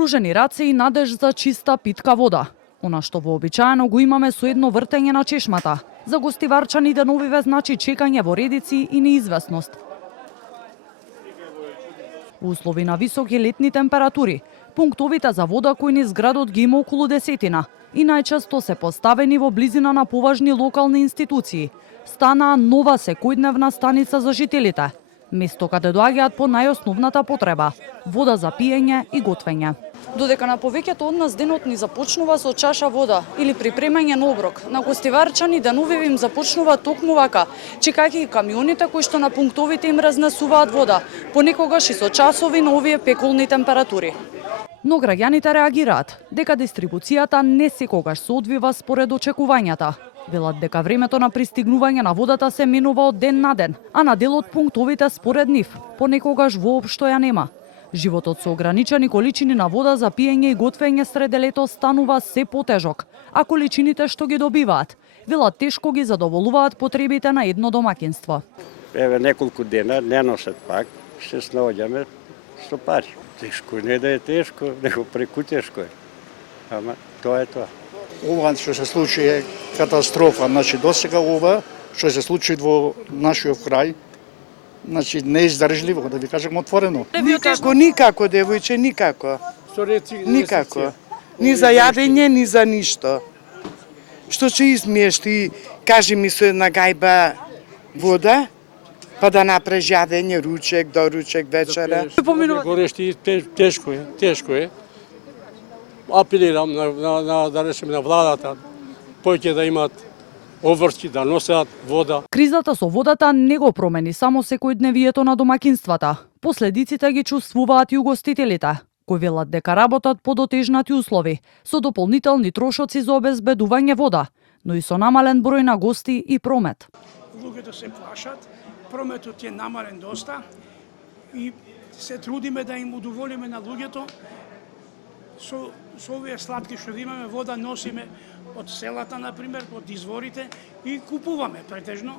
Пружени раце и надеж за чиста питка вода. Она што вообичаено го имаме со едно вртење на чешмата. За гостиварчани деновиве значи чекање во редици и неизвестност. У услови на високи летни температури, пунктовите за вода кои низ градот ги има околу 10 и најчесто се поставени во близина на поважни локални институции, станаа нова секојдневна станица за жителите, место каде доаѓаат по најосновната потреба – вода за пиење и готвење. Додека на повеќето од нас денот ни започнува со чаша вода или припремање на оброк, на гостиварчани деновиве им започнува токму вака, чекајќи камионите кои што на пунктовите им разнесуваат вода, понекогаш и со часови на овие пеколни температури. Но граѓаните реагираат дека дистрибуцијата не секогаш се одвива според очекувањата. Велат дека времето на пристигнување на водата се менува од ден на ден, а на дел од пунктовите според нив понекогаш воопшто ја нема. Животот со ограничени количини на вода за пиење и готвење среде лето станува се потежок, а количините што ги добиваат, велат тешко ги задоволуваат потребите на едно домаќинство. Еве неколку дена не носат пак, се снаоѓаме со пари. Тешко не да е тешко, него преку тешко е. Ама тоа е тоа. Ова што се случи е катастрофа, значи досега ова што се случи во нашиот крај, значи неиздржливо, да ви кажам отворено. Никако, девојче, никако. Никако. Ни за јадење, ни за ништо. Што ќе измиеш ти, кажи ми со една гајба вода, па да направиш јадење, ручек, доручек, вечера. Горешти тешко е. Апелирам да речеме на владата, повеќе да имаат обврски, да носат вода. Кризата со водата не го промени само секојдневието на домаќинствата. Последиците ги чувствуваат и угостителите, кои велат дека работат под отежнати услови, со дополнителни трошоци за обезбедување вода, но и со намален број на гости и промет. Луѓето се плашат, прометот е намален доста и се трудиме да им удоволиме на луѓето. Со овие сладки што имаме вода носиме од селата, например, од изворите и купуваме претежно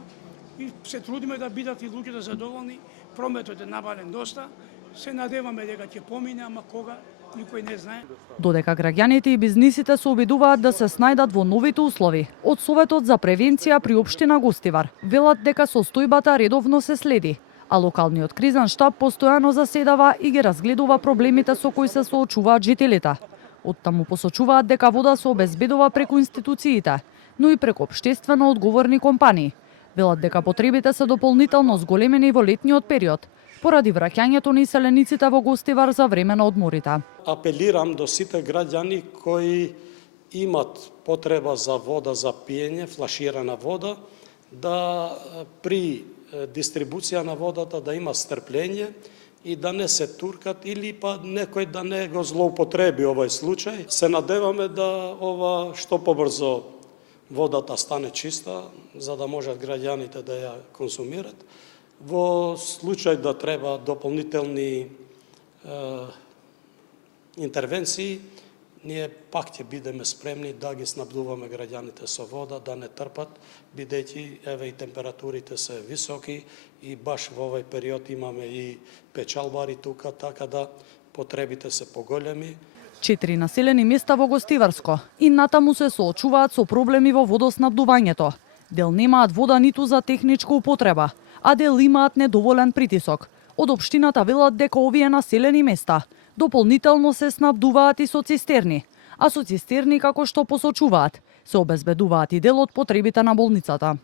и се трудиме да бидат и луѓето задоволни. Прометот е намален доста, се надеваме дека ќе помине, ама кога никој не знае. Додека граѓаните и бизнисите се обидуваат да се снајдат во новите услови, од Советот за превенција при општина Гостивар велат дека состојбата редовно се следи, а локалниот кризен штаб постојано заседава и ги разгледува проблемите со кои се соочуваат жителите. Оттаму посочуваат дека вода се обезбедува преку институциите, но и преку општествено одговорни компании. Велат дека потребите се дополнително зголемени во летниот период, поради враќањето на иселениците во Гостивар за време на одморите. Апелирам до сите граѓани кои имат потреба за вода за пиење, флаширана вода, да при дистрибуција на водата да има стрпление и да не се туркат или па некој да не го злоупотреби овој случај. Се надеваме да ова што побрзо водата стане чиста, за да можат граѓаните да ја консумират. Во случај да треба дополнителни интервенции, ние пак ќе бидеме спремни да ги снабдуваме граѓаните со вода, да не трпат, бидејќи еве и температурите се високи и баш во овој период имаме и печалбари тука, така да потребите се поголеми. 4 населени места во Гостиварско и натаму се соочуваат со проблеми во водоснабдувањето. Дел немаат вода ниту за техничка употреба, а дел имаат недоволен притисок. Од општината велат дека овие населени места дополнително се снабдуваат и со цистерни, а со цистерни, како што посочуваат, се обезбедуваат и дел од потребите на болницата.